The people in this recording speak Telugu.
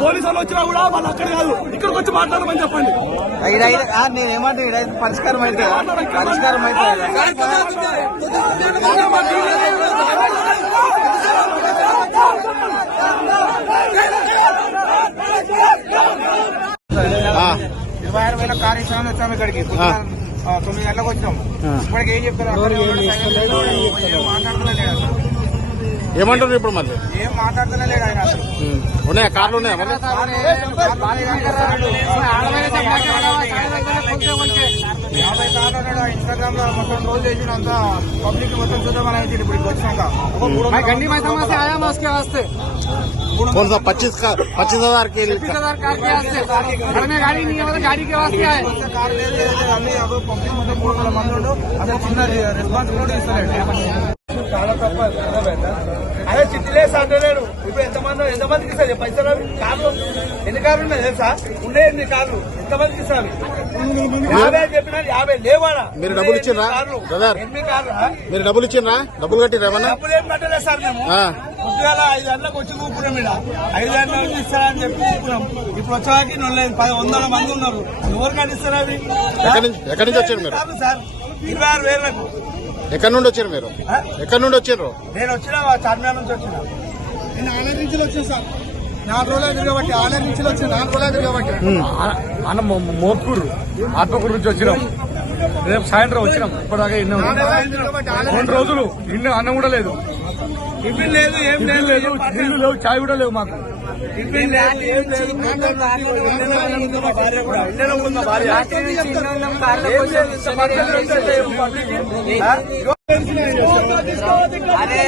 పోలీసులు వచ్చినా కూడా వాళ్ళు అక్కడ కాదు ఇక్కడికి వచ్చి మాట్లాడమని చెప్పండి. నేనేమంటే పరిష్కారం అయితే పరిష్కారం అయితే కార్యక్రమం వచ్చాము ఇక్కడికి 9 గంటలకు వచ్చాం. ఇప్పటికి ఏం చెప్తారు ఏమంటారు ఇప్పుడు మళ్ళీ ఏం మాట్లాడుతూనే లేడు ఆయన. ఉన్నాయా కార్లు ఉన్నాయా? 50 కార్లు ఉన్నాడు. ఇన్స్టాగ్రామ్ లో మొత్తం రోజు చేసిన అంత పబ్లిక్ మొత్తం చూద్దామని అయితే ఇప్పుడు వచ్చినాక గండి में समस्या आया मैं उसके वास्ते कौन सा 25,000 के लिए कार के वास्ते घर में गाड़ी नहीं है मतलब गाड़ी के वास्ते आए పబ్లిక్ మొత్తం 300 మంది ఉండు అదే చిన్న రెస్పాన్సిబిలిటీ ఇస్తలేడు. చాలా తప్ప అదే చిట్టిలేసి అంటలేడు. ఇప్పుడు ఎంతమందికి ఇస్తారు పైసలు? కార్లు ఎన్ని కార్లు ఉన్నాయి తెలుసా? ఉండే ఎన్ని కార్లు ఎంతమందికి ఇస్తారు? 50 చెప్పినా 50 లేవాడా? మీరు డబ్బులు ఇచ్చిండ్రా బ్రదర్? 8 కార్లు మీరు డబ్బులు ఇచ్చిండ్రా? డబ్బులు కట్టిరా? డబ్బులు ఏం కట్టలేదు సార్. మేము పొద్దుగాల 5 గంటలకు వచ్చి కూకున్నాం. ఇక్కడ 5 గంటల నుంచి ఇస్తారని చెప్పి కూకున్నాం. ఇప్పుడు వచ్చాకి 100 మంది ఉన్నారు. ఎవరు కట్టిస్తారు అవి? ఎక్కడి నుంచి వచ్చారు మీరు? సార్ 26,000లకు. ఎక్కడి నుండి వచ్చారు మీరు? ఎక్కడి నుండి వచ్చారు? నేను వచ్చిన చార్మినార్ నుంచి వచ్చిన. నేను ఆలయ నుంచి వచ్చాను సార్. 4 రోజులు తిరగబట్టి ఆలయ నుంచి వచ్చిన. 4 రోజులు తిరగబట్టి అన్న మోత్కూరు ఆత్మకూరు నుంచి వచ్చినాం. రేపు సాయంత్రం వచ్చినాం. ఇప్పటిదాకా 2 రోజులు ఇన్ని అన్నం కూడా లేదు, టిఫిన్ లేదు, ఏం లేదు, నీళ్లు లేవు, చాయ్ కూడా లేవు మాకు. టిఫిన్ లేదు, ఏం లేదు. అరే